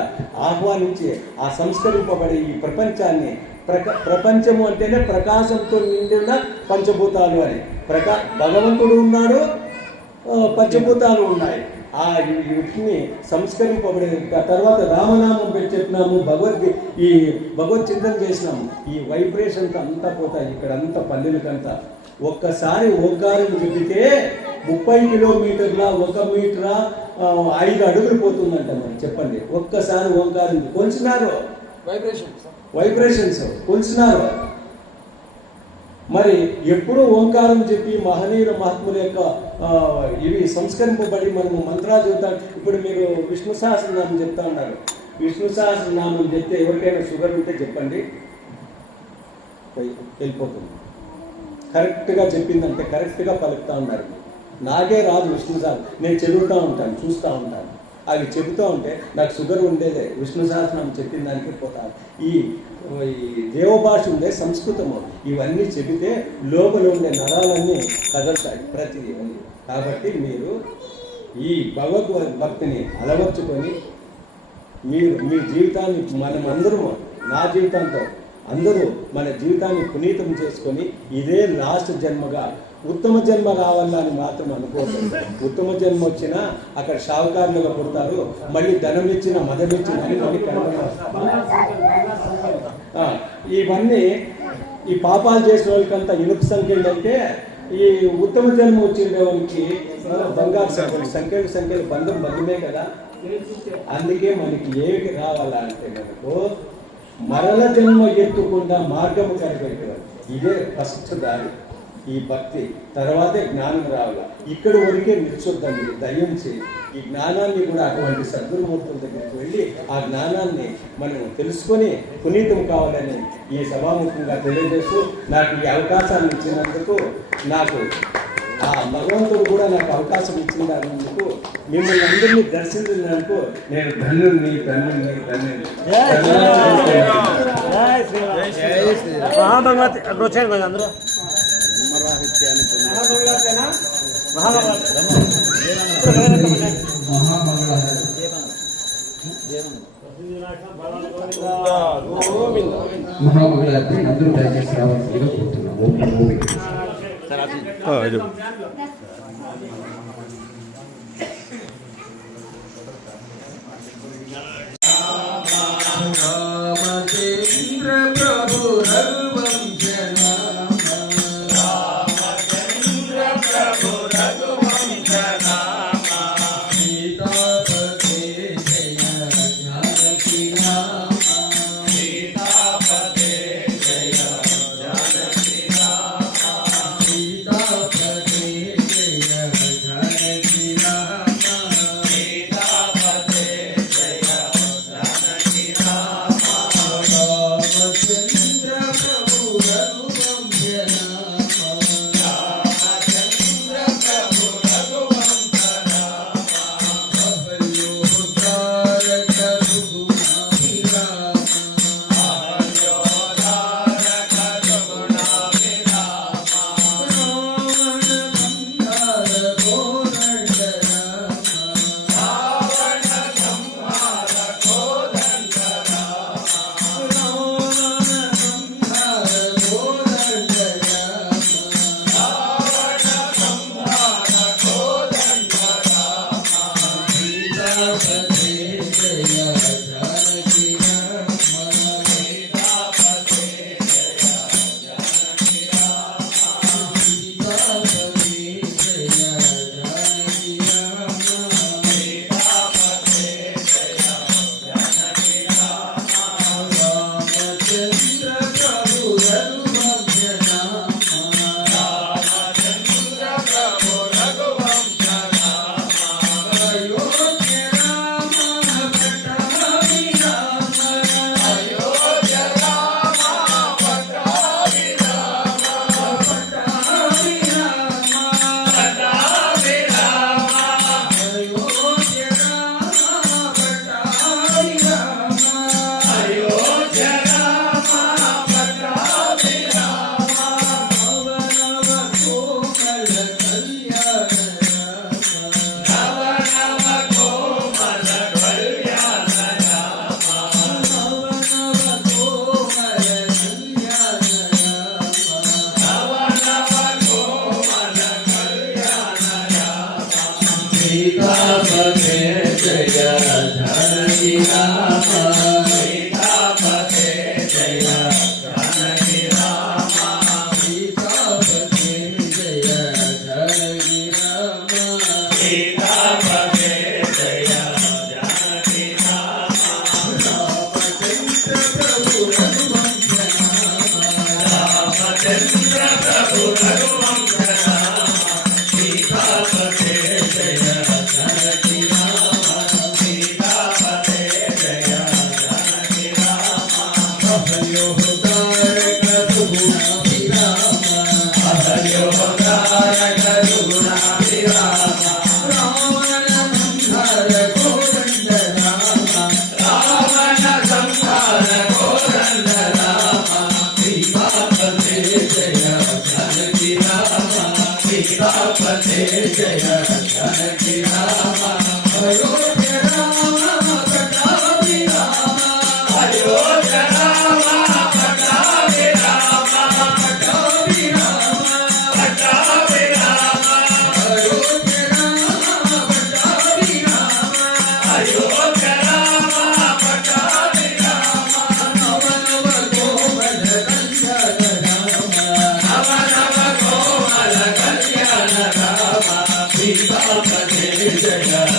ఆహ్వానించి ఆ సంస్కరింపబడే ఈ ప్రపంచాన్ని ప్రపంచము అంటేనే ప్రకాశంతో నిండిన పంచభూతాలు అని. భగవంతుడు ఉన్నాడు, పంచభూతాలు ఉన్నాయి. ఆ వీటిని సంస్కరింపబడే తర్వాత రామనామం పెట్టి చెప్పినాము, భగవత్ చింతన చేసినాము. ఈ వైబ్రేషన్స్ అంతా పోతాయి. ఇక్కడ అంతా పల్లెలకంతా ఒక్కసారి ఓంకారం చెబితే 30 కిలోమీటర్ల 1 మీటరా 5 అడుగులు పోతుందంట. మరి చెప్పండి, ఒక్కసారి ఓంకారం కొలిచినారు, వైబ్రేషన్స్ కొలిచినారు. మరి ఎప్పుడూ ఓంకారం చెప్పి మహనీయుల మహాత్ముల యొక్క ఇవి సంస్కరింపబడి మనము మంత్రాలు చెబుతాం. ఇప్పుడు మీరు విష్ణు సహస్రనామం చెప్తా ఉన్నారు. విష్ణు సహస్రనామం చెప్తే ఎవరికైనా షుగర్ ఉంటే చెప్పండి, వెళ్ళిపోతుంది. కరెక్ట్గా చెప్పిందంటే కరెక్ట్గా పలుకుతూ ఉన్నారు. నాకే రాదు విష్ణు సహస్రం, నేను చదువుతూ ఉంటాను, చూస్తూ ఉంటాను. అవి చెబుతూ ఉంటే నాకు షుగర్ ఉండేదే, విష్ణు సహస్రనామం చెప్పిన దానికి పోతాను. ఈ దేవభాష ఉండే సంస్కృతము ఇవన్నీ చెబితే లోపల ఉండే నరాలన్నీ కదలుతాయి ప్రతి. కాబట్టి మీరు ఈ భగవద్భక్తిని అలవర్చుకొని మీరు మీ జీవితాన్ని, మనమందరము నా జీవితంతో అందరూ మన జీవితాన్ని పునీతం చేసుకొని ఇదే లాస్ట్ జన్మగా ఉత్తమ జన్మ రావాలని మాత్రం అనుకోవద్దు. ఉత్తమ జన్మ వచ్చినా అక్కడ షావుకారులుగా పుడతారు, మళ్ళీ ధనం ఇచ్చిన మదం ఇచ్చిన మళ్ళీ ఇవన్నీ ఈ పాపాలు చేసిన వాళ్ళకంతా ఇనుప సంఖ్యలు అయితే ఈ ఉత్తమ జన్మ వచ్చిన వాళ్ళకి బంగారు సంఖ్యలు బంధమే కదా. అందుకే మనకి ఏమిటి రావాలా అంటే మనకు మరల జన్మ ఎత్తుకుండా మార్గము కనిపెట్టేవారు. ఇదే ఫస్ట్ దారి ఈ భక్తి. తర్వాతే జ్ఞానం రావాలా. ఇక్కడ వరకే నిల్చొద్దండి, దయించి ఈ జ్ఞానాన్ని కూడా అటువంటి సద్గురుమూర్తుల దగ్గరికి వెళ్ళి ఆ జ్ఞానాన్ని మనం తెలుసుకొని పునీతం కావాలని ఈ సభాముఖంగా తెలియజేస్తూ నాకు ఈ అవకాశాన్ని ఇచ్చినందుకు, నాకు ఆ భగవంతుడు కూడా నాకు అవకాశం ఇచ్చినందుకు, మిమ్మల్ని అందరినీ దర్శించినందుకు నేను ధన్యుడిని. అందరూ మహామంగళార్తి అందరూ దయచేసి రావాల్సిందిగా కోరుతున్నాము. सीतापते जय जानकी राम सीतापते जय जानकी राम सीतापते जय जानकी राम सीतापते जय जानकी राम रामचंद्र प्रभु रघुवंश रामचंद्र प्रभु रघुवंश सीतापते जय जानकी राम सीतापते जय जानकी राम अभयो तारक रघुनाभिराम अभयो तारक रघुनाभिराम रावण संहार कोदंड राम रावण संहार कोदंड राम सीतापते जय जानकी राम सीतापते जय जानकी राम अयोध्या राम पट्टाभि राम अयोध्या राम पट्टाभि राम पट्टाभि राम पट्टाभि राम अयोध्या राम पट्टाभि राम अयोध्या राम पट्टाभि राम नव नव कोमल कल्याण राम नव नव कोमल कल्याण राम सीतापते जय